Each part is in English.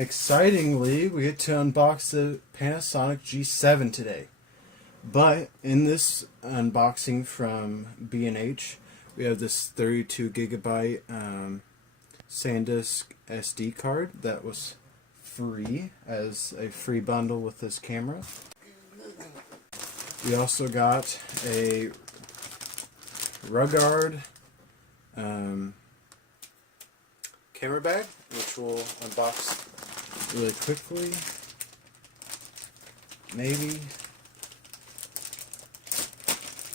Excitingly, we get to unbox the Panasonic G7 today. But in this unboxing from B&H, we have this 32 gigabyte SanDisk SD card that was free as a free bundle with this camera. We also got a Rugged camera bag, which we'll unbox really quickly. Maybe.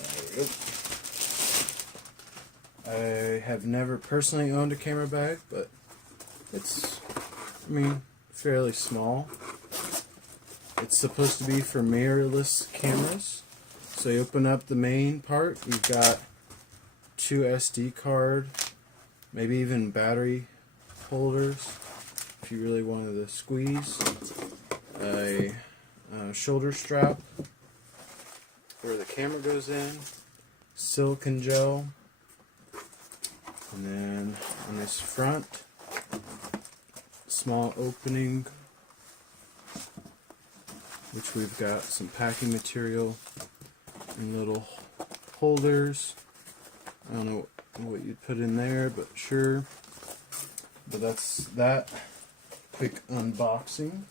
There we go. I have never personally owned a camera bag, but it's, fairly small. It's supposed to be for mirrorless cameras. So you open up the main part, you've got two SD card, maybe even battery holders if you really wanted to squeeze, a shoulder strap where the camera goes in, silicone gel, and then on this front, small opening, which we've got some packing material and little holders. I don't know what you'd put in there, but sure. But that's that. Quick unboxing.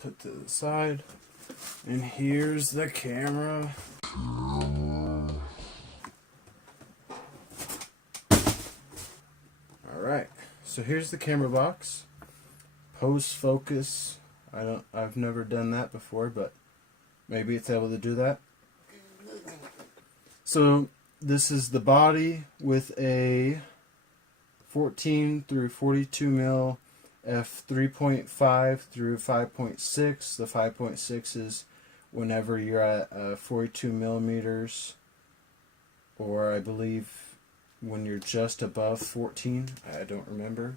Put to the side. And here's the camera. Alright, so here's the camera box. Post focus. I've never done that before, but maybe it's able to do that. So this is the body with a 14 through 42 mil f3.5 through 5.6. The 5.6 is whenever you're at 42 millimeters, or I believe when you're just above 14. I don't remember.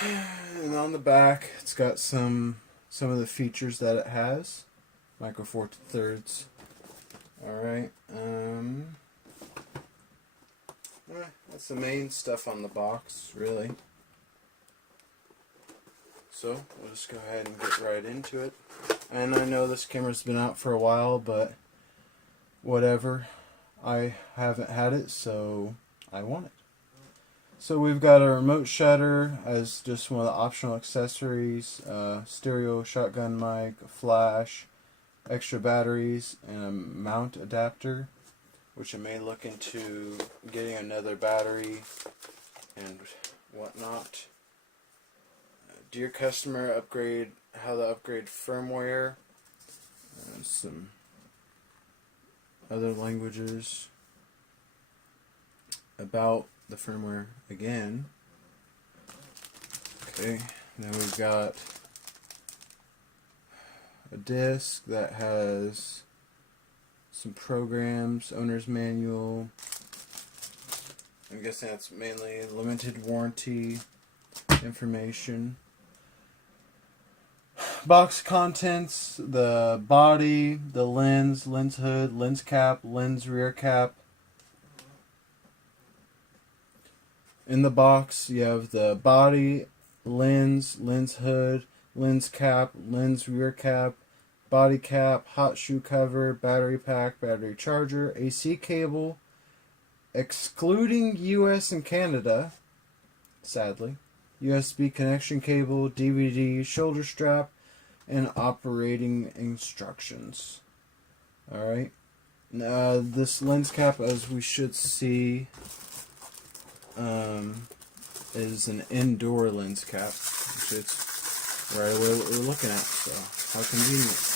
And on the back, it's got some of the features that it has. Micro Four Thirds. Alright, that's the main stuff on the box, really. So, we'll just go ahead and get right into it. And I know this camera's been out for a while, but whatever. I haven't had it, so I want it. So we've got a remote shutter as just one of the optional accessories, stereo shotgun mic, a flash, extra batteries, and a mount adapter, which I may look into getting another battery and whatnot. Dear customer, upgrade, how to upgrade firmware, and some other languages about the firmware again. Okay, then we've got a disc that has some programs, owner's manual. I'm guessing that's mainly limited warranty information. Box contents: the body, the lens, lens hood, lens cap, lens rear cap. In the box you have the body, lens, lens hood, lens cap, lens rear cap, body cap, hot shoe cover, battery pack, battery charger, AC cable, excluding US and Canada, sadly, USB connection cable, DVD, shoulder strap, and operating instructions. Alright, now this lens cap, as we should see, is an indoor lens cap, which is right away what we're looking at, so how convenient.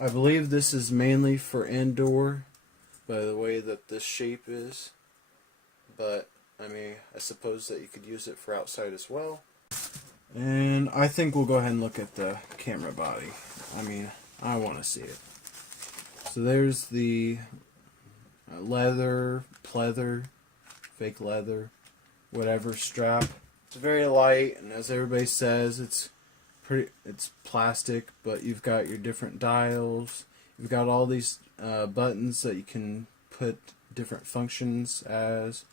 I believe this is mainly for indoor by the way that this shape is, but I suppose that you could use it for outside as well. And I think we'll go ahead and look at the camera body. I want to see it. So there's the leather, pleather, fake leather, whatever strap. It's very light, and as everybody says, it's plastic, but you've got your different dials. You've got all these buttons that you can put different functions as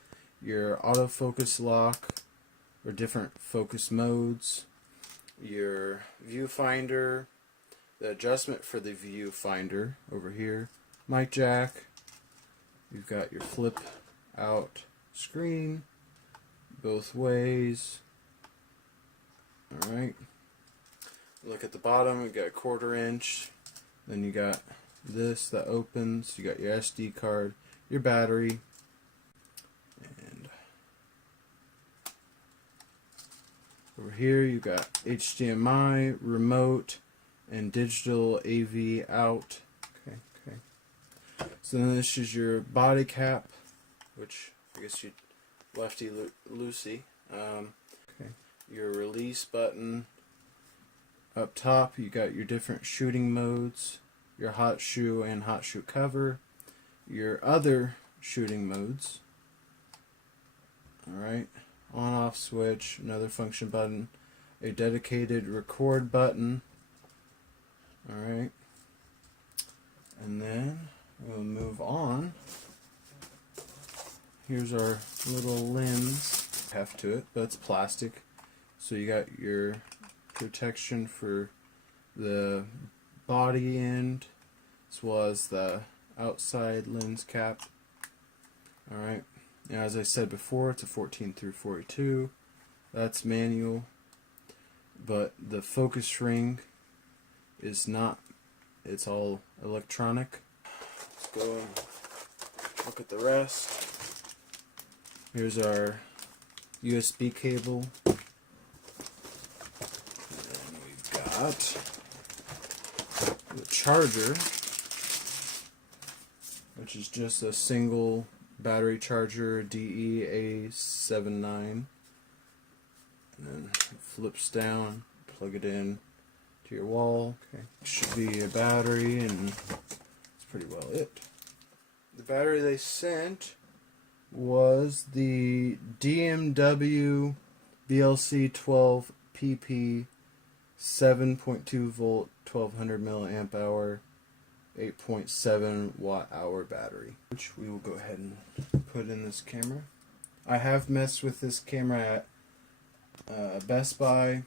your autofocus lock or different focus modes, your viewfinder, the adjustment for the viewfinder over here, mic jack, you've got your flip out screen both ways. Alright, look at the bottom, you got a 1/4 inch, then you got this that opens, you got your SD card, your battery, and over here you got HDMI, remote, and digital AV out. Okay. So then this is your body cap, which I guess you lefty loosey. Okay. Your release button. Up top you got your different shooting modes, your hot shoe and hot shoe cover, your other shooting modes. Alright, on off switch, another function button, a dedicated record button. Alright, and then we'll move on. Here's our little lens, heft to it, but it's plastic. So you got your protection for the body end as well as the outside lens cap. Alright, now as I said before, it's a 14 through 42. That's manual, but the focus ring is not, it's all electronic. Let's go and look at the rest. Here's our USB cable. And then we've got the charger, which is just a single battery charger, DE-A79. And then it flips down, plug it in to your wall. Okay, should be a battery, and that's pretty well it. The battery they sent was the DMW BLC 12 PP 7.2 volt 1200 milliamp hour 8.7 watt hour battery, which we will go ahead and put in this camera. I have messed with this camera at Best Buy.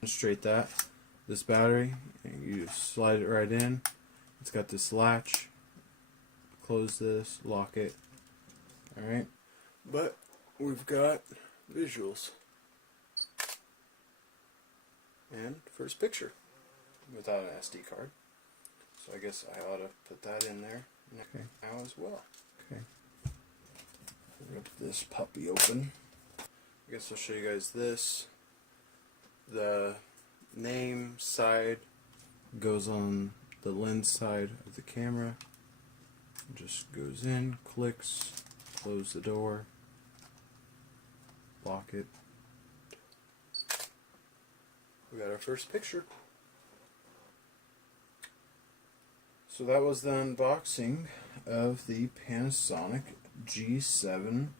Demonstrate that. This battery, and you slide it right in. It's got this latch. Close this, lock it. Alright, but we've got visuals. And first picture without an SD card. So I guess I ought to put that in there now as well. Okay. Rip this puppy open. I guess I'll show you guys this. The name side goes on the lens side of the camera. It just goes in, clicks, close the door, lock it. We got our first picture. So that was the unboxing of the Panasonic G7